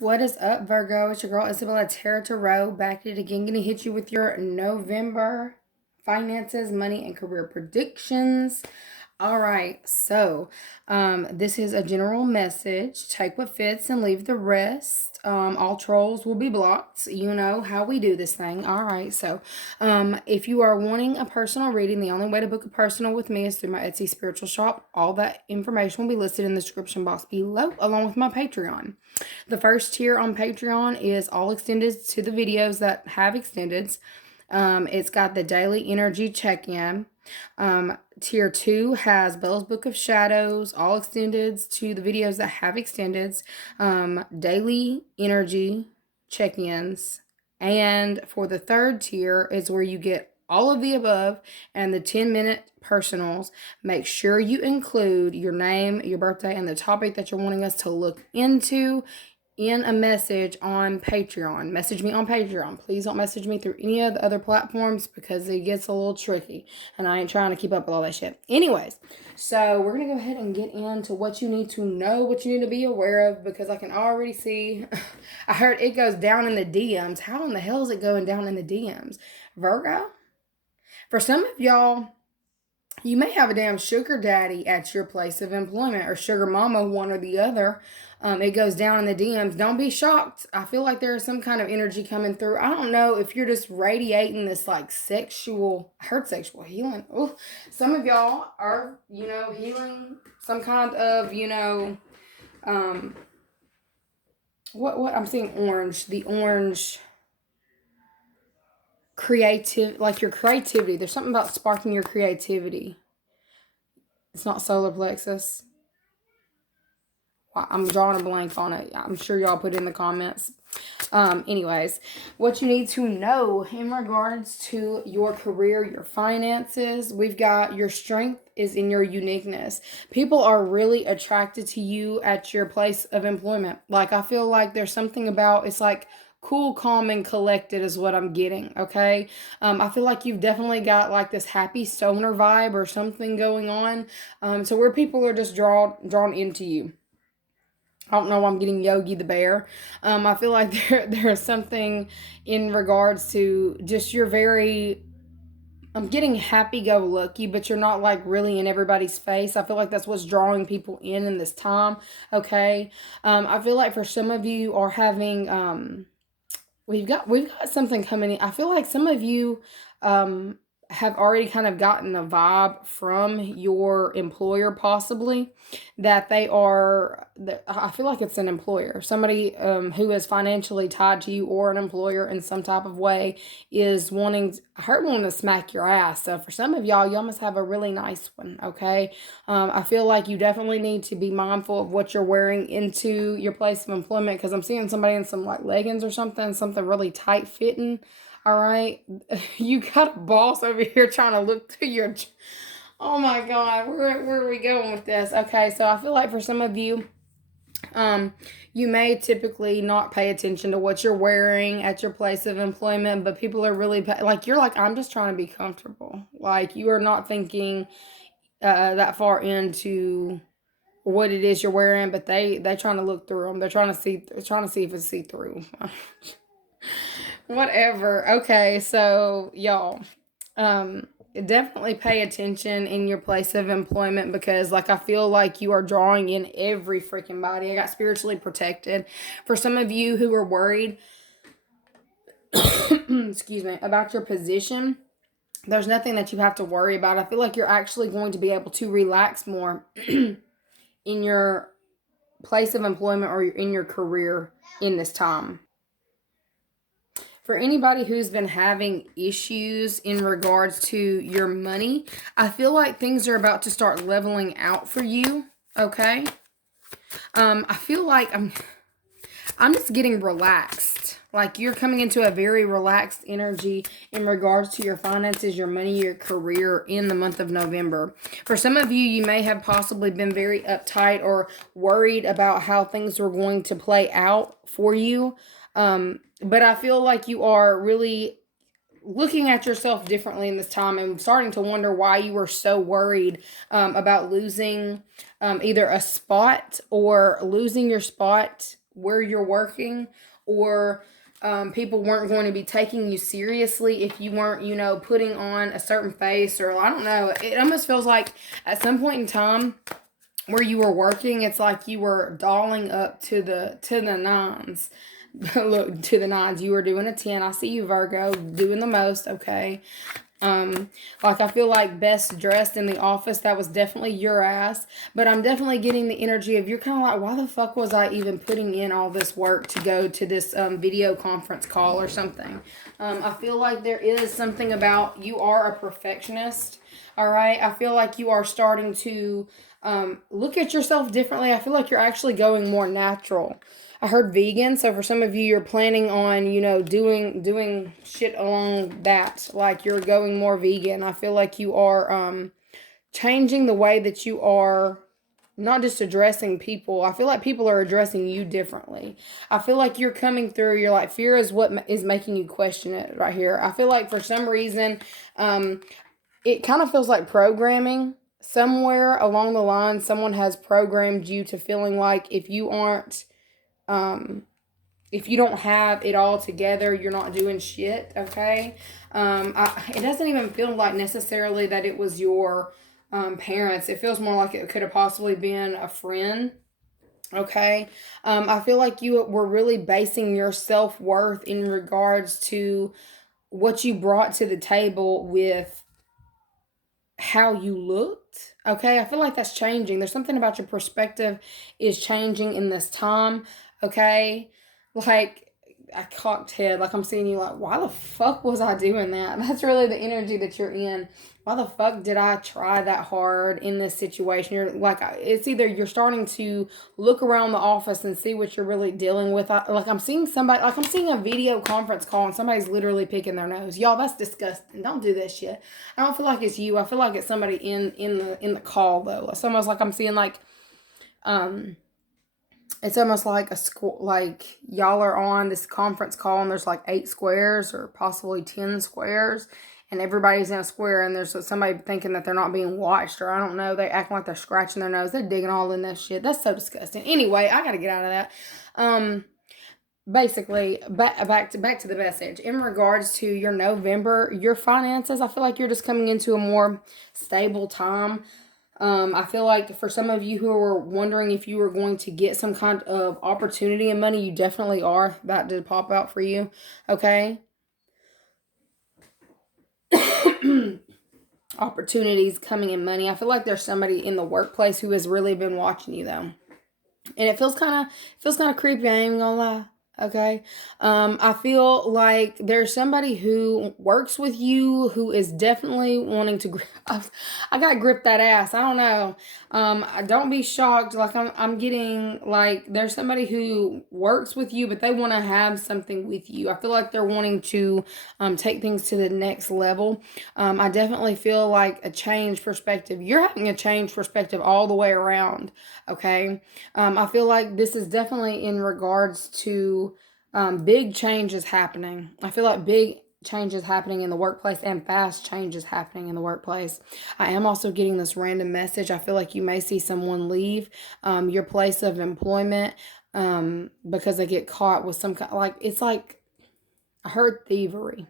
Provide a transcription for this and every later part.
What is up, Virgo? It's your girl, isabellaTtarot, back at it again. Gonna hit you with your November finances, money, and career predictions. All right, so this is a general message. Take what fits and leave the rest. All trolls will be blocked. You know how we do this thing. All right, so if you are wanting a personal reading, the only way to book a personal with me is through my Etsy spiritual shop. All that information will be listed in the description box below, along with my Patreon. The first tier on Patreon is all extended to the videos that have extendeds. It's got the daily energy check-in. Tier 2 has Belle's Book of Shadows, all extendeds to the videos that have extendeds, daily energy check-ins. And for the third tier is where you get all of the above and the 10-minute personals. Make sure you include your name, your birthday, and the topic that you're wanting us to look into in a message on Patreon. Message me on Patreon. Please don't message me through any of the other platforms because it gets a little tricky and I ain't trying to keep up with all that shit. Anyways, so we're going to go ahead and get into what you need to know, what you need to be aware of, because I can already see, I heard it goes down in the DMs. How in the hell is it going down in the DMs? Virgo? For some of y'all, you may have a damn sugar daddy at your place of employment or sugar mama, one or the other. It goes down in the DMs. Don't be shocked. I feel like there is some kind of energy coming through. I don't know if you're just radiating this like sexual, I heard sexual healing. Oh, some of y'all are, healing some kind of, what I'm seeing orange, the orange creative, like your creativity. There's something about sparking your creativity. It's not solar plexus. I'm drawing a blank on it. I'm sure y'all put it in the comments. Anyways, what you need to know in regards to your career, your finances, we've got your strength is in your uniqueness. People are really attracted to you at your place of employment. Like, I feel like there's something about, it's like cool, calm, and collected is what I'm getting, okay? I feel like you've definitely got like this happy stoner vibe or something going on. So where people are just drawn into you. I don't know why I'm getting Yogi the Bear. I feel like there's something in regards to just I'm getting happy-go-lucky, but you're not like really in everybody's face. I feel like that's what's drawing people in this time, okay? I feel like for some of you are having, we've got something coming in. I feel like some of you, have already kind of gotten the vibe from your employer possibly that I feel like it's an employer, somebody who is financially tied to you or an employer in some type of way is wanting to smack your ass. So for some of y'all must have a really nice one, okay? I feel like you definitely need to be mindful of what you're wearing into your place of employment, because I'm seeing somebody in some like leggings or something really tight fitting. All right, you got a boss over here trying to look through your, oh my God, where are we going with this? Okay, so I feel like for some of you, you may typically not pay attention to what you're wearing at your place of employment, but people are really, you're like, I'm just trying to be comfortable. Like, you are not thinking that far into what it is you're wearing, but they trying to look through them. They're trying to see if it's see-through. Whatever. Okay, so y'all, definitely pay attention in your place of employment, because like I feel like you are drawing in every freaking body. I got spiritually protected. For some of you who are worried, excuse me, about your position, there's nothing that you have to worry about. I feel like you're actually going to be able to relax more in your place of employment or in your career in this time. For anybody who's been having issues in regards to your money, I feel like things are about to start leveling out for you, okay? I feel like I'm just getting relaxed. Like, you're coming into a very relaxed energy in regards to your finances, your money, your career in the month of November. For some of you, you may have possibly been very uptight or worried about how things were going to play out for you. But I feel like you are really looking at yourself differently in this time and starting to wonder why you were so worried about losing either a spot or losing your spot where you're working, or people weren't going to be taking you seriously if you weren't, putting on a certain face, or I don't know. It almost feels like at some point in time where you were working, it's like you were dolling up to the nines. Look, to the nines. You were doing a 10. I see you, Virgo, doing the most, okay? Like I feel like best dressed in the office, that was definitely your ass. But I'm definitely getting the energy of you're kind of like, why the fuck was I even putting in all this work to go to this video conference call or something? I feel like there is something about you are a perfectionist. All right. I feel like you are starting to look at yourself differently. I feel like you're actually going more natural. I heard vegan, so for some of you, you're planning on, doing shit along that, like you're going more vegan. I feel like you are changing the way that you are not just addressing people. I feel like people are addressing you differently. I feel like you're coming through. You're like, fear is what is making you question it right here. I feel like for some reason, it kind of feels like programming. Somewhere along the line, someone has programmed you to feeling like if you aren't if you don't have it all together, you're not doing shit, okay? It doesn't even feel like necessarily that it was your parents. It feels more like it could have possibly been a friend, okay? I feel like you were really basing your self-worth in regards to what you brought to the table with how you looked, okay? I feel like that's changing. There's something about your perspective is changing in this time, okay? Like a cocked head, like I'm seeing you like, why the fuck was I doing that? That's really the energy that you're in. Why the fuck did I try that hard in this situation? You're like, it's either you're starting to look around the office and see what you're really dealing with. Like I'm seeing somebody, like I'm seeing a video conference call and somebody's literally picking their nose. Y'all, that's disgusting. Don't do that shit. I don't feel like it's you. I feel like it's somebody in the call though. It's almost like I'm seeing like, it's almost like like y'all are on this conference call and there's like 8 squares or possibly 10 squares and everybody's in a square and there's somebody thinking that they're not being watched, or I don't know, they acting like they're scratching their nose. They're digging all in that shit. That's so disgusting. Anyway, I gotta get out of that. Basically, back to the message. In regards to your November, your finances, I feel like you're just coming into a more stable time. I feel like for some of you who are wondering if you were going to get some kind of opportunity in money, you definitely are. That did pop out for you. Okay. Opportunities coming in money. I feel like there's somebody in the workplace who has really been watching you though. And it feels kind of creepy, I ain't even gonna lie. Okay. I feel like there's somebody who works with you who is definitely wanting to I got grip that ass. I don't know. Don't be shocked. Like I'm getting like there's somebody who works with you, but they want to have something with you. I feel like they're wanting to take things to the next level. I definitely feel like a change perspective. You're having a change perspective all the way around. Okay. I feel like this is definitely in regards to big changes happening. I feel like big changes happening in the workplace and fast changes happening in the workplace. I am also getting this random message. I feel like you may see someone leave your place of employment because they get caught with some kind, like, it's like, I heard thievery.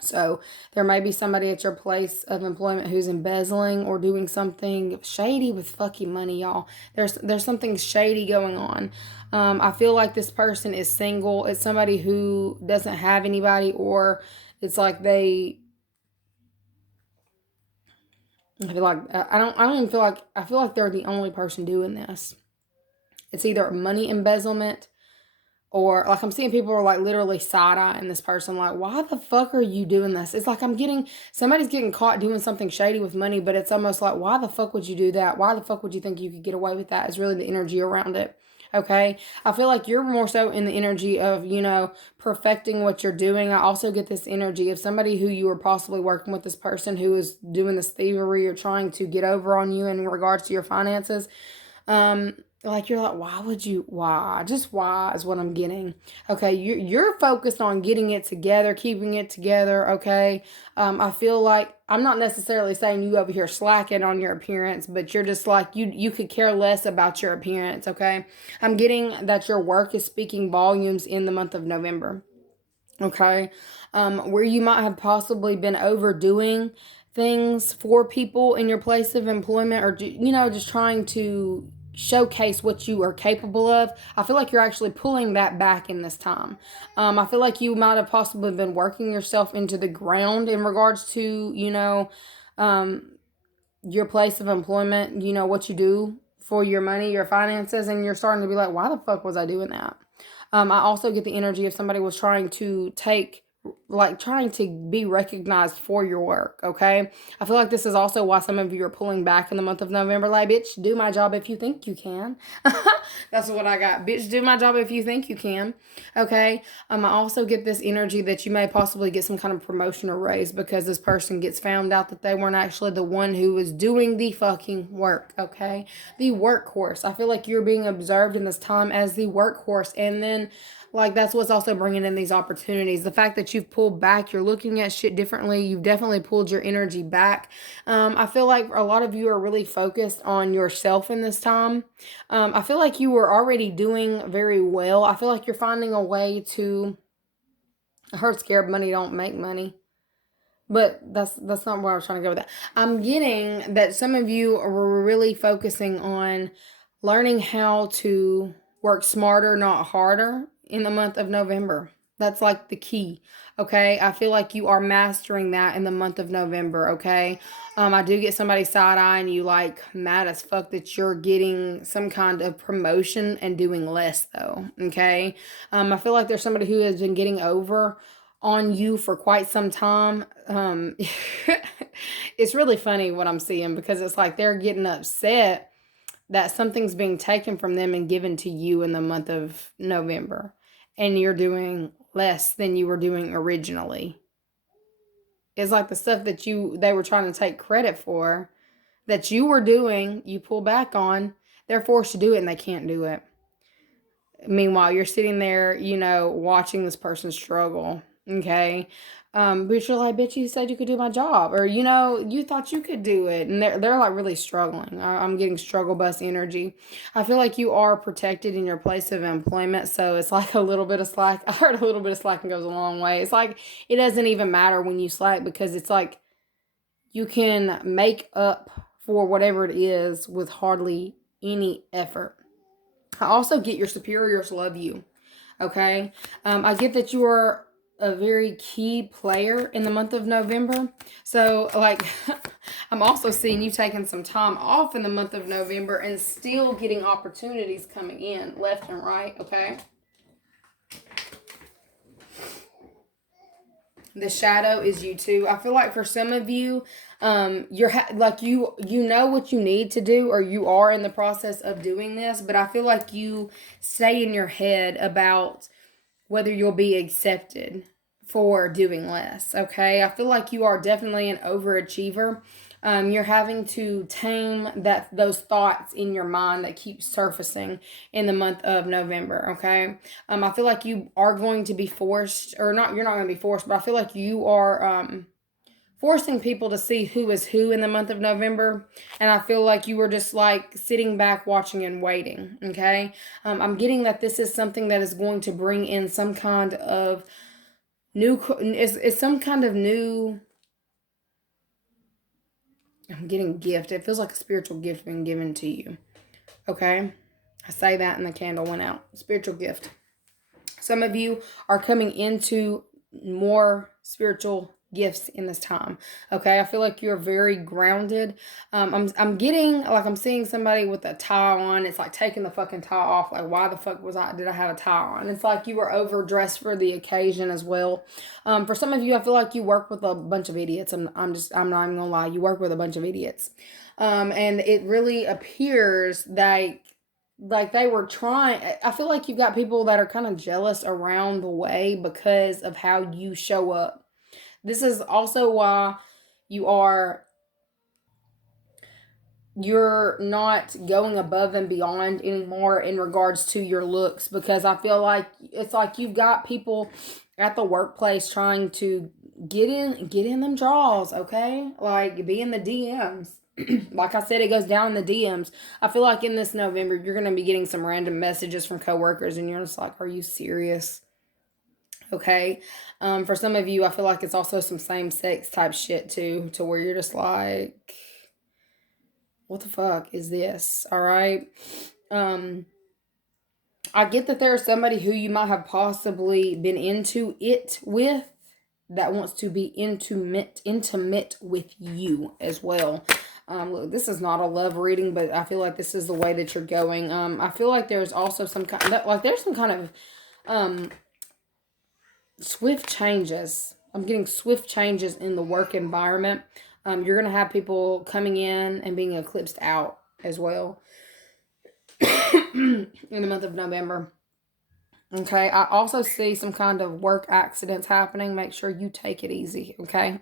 So there may be somebody at your place of employment who's embezzling or doing something shady with fucking money, y'all. There's something shady going on. I feel like this person is single. It's somebody who doesn't have anybody, or it's like I feel like I don't even feel like I feel like they're the only person doing this. It's either money embezzlement, or like I'm seeing people are like literally side-eyeing this person like, why the fuck are you doing this? It's like somebody's getting caught doing something shady with money, but it's almost like, why the fuck would you do that? Why the fuck would you think you could get away with that? Is really the energy around it. Okay. I feel like you're more so in the energy of, perfecting what you're doing. I also get this energy of somebody who you are possibly working with, this person who is doing this thievery or trying to get over on you in regards to your finances. like you're like, why would you, why, just why is what I'm getting. Okay, you're focused on getting it together, keeping it together. Okay, I feel like I'm not necessarily saying you over here slacking on your appearance, but you're just like, you could care less about your appearance. Okay, I'm getting that your work is speaking volumes in the month of November. Okay, where you might have possibly been overdoing things for people in your place of employment, or just trying to showcase what you are capable of. I feel like you're actually pulling that back in this time. I feel like you might have possibly been working yourself into the ground in regards to um, your place of employment, what you do for your money, your finances, and you're starting to be like, why the fuck was I doing that? I also get the energy of somebody was trying to trying to be recognized for your work. Okay, I feel like this is also why some of you are pulling back in the month of November. Like, bitch, do my job if you think you can. That's what I got. Bitch, do my job if you think you can. Okay. I also get this energy that you may possibly get some kind of promotion or raise because this person gets found out that they weren't actually the one who was doing the fucking work. Okay, the workhorse. I feel like you're being observed in this time as the workhorse, and then like that's what's also bringing in these opportunities. The fact that you've pulled back, you're looking at shit differently. You've definitely pulled your energy back. I feel like a lot of you are really focused on yourself in this time. I feel like you were already doing very well. I feel like you're finding a way to. I heard scared money don't make money. But that's not where I was trying to go with that. I'm getting that some of you are really focusing on learning how to work smarter, not harder in the month of November. That's like the key. Okay. I feel like you are mastering that in the month of November. Okay. I do get somebody side eyeing you like mad as fuck that you're getting some kind of promotion and doing less though. Okay. I feel like there's somebody who has been getting over on you for quite some time. It's really funny what I'm seeing because it's like they're getting upset that something's being taken from them and given to you in the month of November, and you're doing less than you were doing originally. It's like the stuff that they were trying to take credit for that you were doing, you pull back on, they're forced to do it and they can't do it. Meanwhile, you're sitting there, watching this person struggle. Okay. But you're like, bitch, you said you could do my job. Or, you thought you could do it. And they're like really struggling. I'm getting struggle bus energy. I feel like you are protected in your place of employment. So it's like a little bit of slack. I heard a little bit of slacking goes a long way. It's like, it doesn't even matter when you slack because it's like you can make up for whatever it is with hardly any effort. I also get your superiors love you. Okay. I get that you are a very key player in the month of November. So, like, I'm also seeing you taking some time off in the month of November and still getting opportunities coming in left and right. Okay. The shadow is you too. I feel like for some of you, you're like you know what you need to do, or you are in the process of doing this, but I feel like you stay in your head about whether you'll be accepted for doing less. Okay, I feel like you are definitely an overachiever. You're having to tame those thoughts in your mind that keep surfacing in the month of November. Okay, I feel like you are going to be forced, or not. You're not going to be forced, but I feel like you are forcing people to see who is who in the month of November. And I feel like you were just like sitting back, watching and waiting. Okay, I'm getting that this is something that is going to bring in some kind of new. It's some kind of new. I'm getting gift. It feels like a spiritual gift being given to you. Okay? I say that and the candle went out. Spiritual gift. Some of you are coming into more spiritual gifts in this time. Okay, I feel like you're very grounded. I'm getting like I'm seeing somebody with a tie on. It's like taking the fucking tie off. Like, why the fuck did I have a tie on? It's like you were overdressed for the occasion as well. For some of you, I feel like you work with a bunch of idiots. I'm not even gonna lie. You work with a bunch of idiots. And it really appears like they were trying. I feel like you've got people that are kind of jealous around the way because of how you show up. This is also why you are you're not going above and beyond anymore in regards to your looks, because I feel like it's like you've got people at the workplace trying to get in them draws, okay? Like, be in the DMs. Like I said, it goes down in the DMs. I feel like in this November, you're going to be getting some random messages from coworkers, and you're just like, are you serious? Okay. For some of you, I feel like it's also some same-sex type shit too, to where you're just like, what the fuck is this? All right. I get that there's somebody who you might have possibly been into it with that wants to be intimate with you as well. Look, this is not a love reading, but I feel like this is the way that you're going. I feel like there's also some kind of, there's some kind of swift changes. I'm getting swift changes in the work environment. You're going to have people coming in and being eclipsed out as well in the month of November. Okay, I also see some kind of work accidents happening. Make sure you take it easy, okay?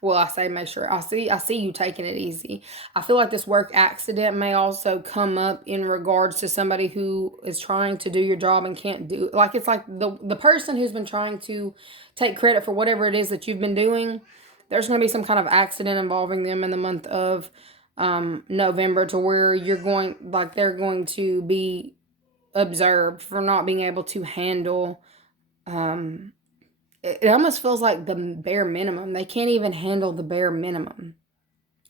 Well, I say make sure. I see you taking it easy. I feel like this work accident may also come up in regards to somebody who is trying to do your job and can't do it. Like, it's like the person who's been trying to take credit for whatever it is that you've been doing. There's going to be some kind of accident involving them in the month of November, to where they're going to be observed for not being able to handle it almost feels like the bare minimum. They can't even handle the bare minimum.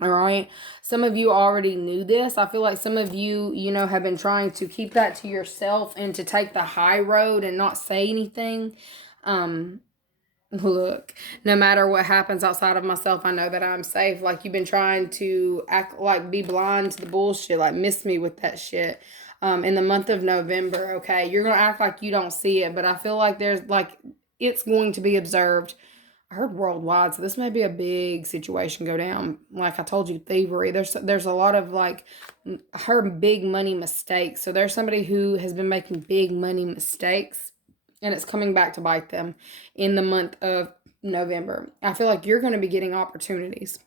All right. Some of you already knew this. I feel like some of you, have been trying to keep that to yourself and to take the high road and not say anything. Look, no matter what happens outside of myself, I know that I'm safe. Like, you've been trying to act like, be blind to the bullshit, like miss me with that shit. In the month of November, okay? You're going to act like you don't see it, but I feel like it's going to be observed. I heard worldwide, so this may be a big situation go down. Like I told you, thievery. There's a lot of, I heard big money mistakes. So there's somebody who has been making big money mistakes, and it's coming back to bite them in the month of November. I feel like you're going to be getting opportunities.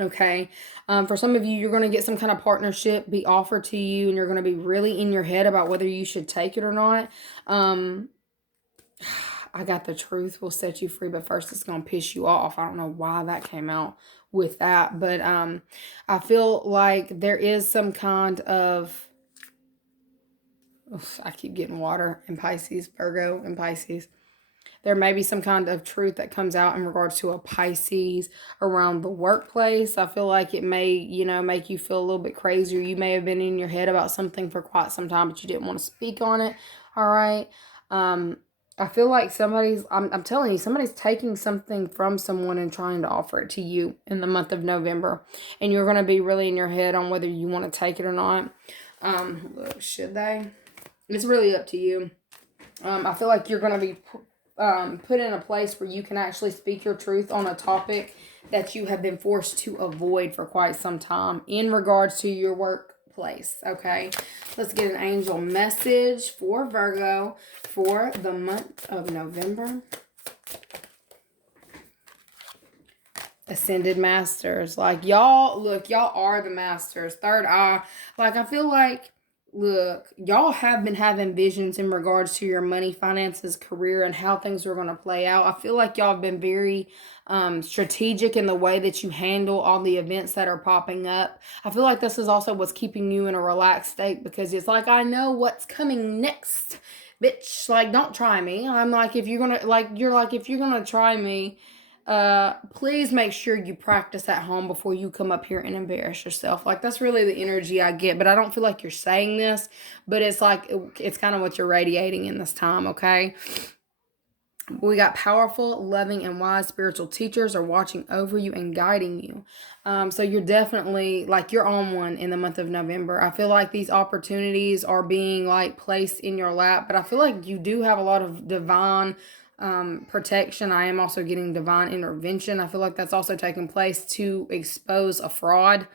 Okay. For some of you, you're going to get some kind of partnership be offered to you, and you're going to be really in your head about whether you should take it or not. I got the truth will set you free, but first it's going to piss you off. I don't know why that came out with that, but I feel like there is some kind of, I keep getting water in Pisces, Virgo and Pisces. There may be some kind of truth that comes out in regards to a Pisces around the workplace. I feel like it may, make you feel a little bit crazy, or you may have been in your head about something for quite some time, but you didn't want to speak on it. All right. I feel like I'm telling you, somebody's taking something from someone and trying to offer it to you in the month of November. And you're going to be really in your head on whether you want to take it or not. Should they? It's really up to you. I feel like you're going to be put in a place where you can actually speak your truth on a topic that you have been forced to avoid for quite some time in regards to your workplace. Okay, let's get an angel message for Virgo for the month of November. Ascended Masters. Like, y'all are the masters. Third eye. Like, I feel like, look, y'all have been having visions in regards to your money, finances, career, and how things are going to play out. I feel like y'all have been very strategic in the way that you handle all the events that are popping up. I feel like this is also what's keeping you in a relaxed state, because it's like, I know what's coming next, bitch. Like, don't try me. I'm like, if you're going to try me, please make sure you practice at home before you come up here and embarrass yourself. Like, that's really the energy I get, but I don't feel like you're saying this, but it's like, it's kind of what you're radiating in this time. Okay. We got powerful, loving, and wise spiritual teachers are watching over you and guiding you. So you're definitely, like, you're on one in the month of November. I feel like these opportunities are being, like, placed in your lap, but I feel like you do have a lot of divine protection. I am also getting divine intervention. I feel like that's also taking place to expose a fraud.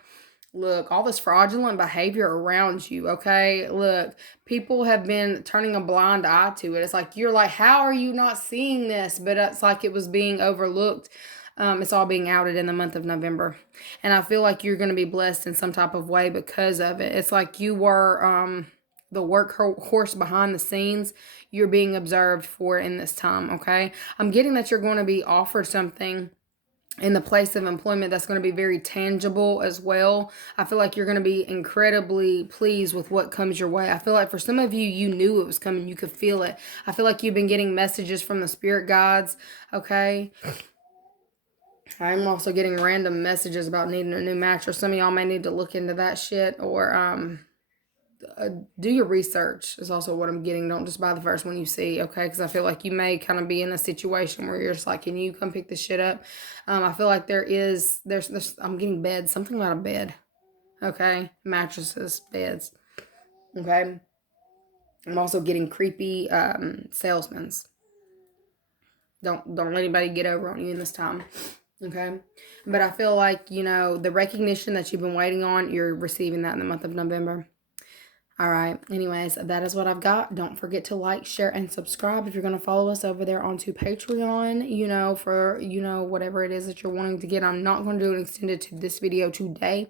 Look, all this fraudulent behavior around you, okay? Look, people have been turning a blind eye to it. It's like, you're like, how are you not seeing this? But it's like it was being overlooked. It's all being outed in the month of November. And I feel like you're going to be blessed in some type of way because of it. It's like you were the workhorse behind the scenes. You're being observed for in this time, okay? I'm getting that you're going to be offered something in the place of employment that's going to be very tangible as well. I feel like you're going to be incredibly pleased with what comes your way. I feel like for some of you, you knew it was coming. You could feel it. I feel like you've been getting messages from the spirit guides, okay? I'm also getting random messages about needing a new mattress. Some of y'all may need to look into that shit, or do your research is also what I'm getting. Don't just buy the first one you see, okay? Because I feel like you may kind of be in a situation where you're just like, can you come pick this shit up? I feel like there's I'm getting beds, something about a bed, okay? Mattresses, beds, okay? I'm also getting creepy salesmen. Don't let anybody get over on you in this time. Okay. But I feel like, you know, the recognition that you've been waiting on, you're receiving that in the month of November. All right. Anyways, that is what I've got. Don't forget to like, share, and subscribe if you're going to follow us over there onto Patreon, you know, for, you know, whatever it is that you're wanting to get. I'm not going to do an extended to this video today,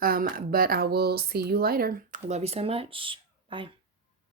but I will see you later. I love you so much. Bye.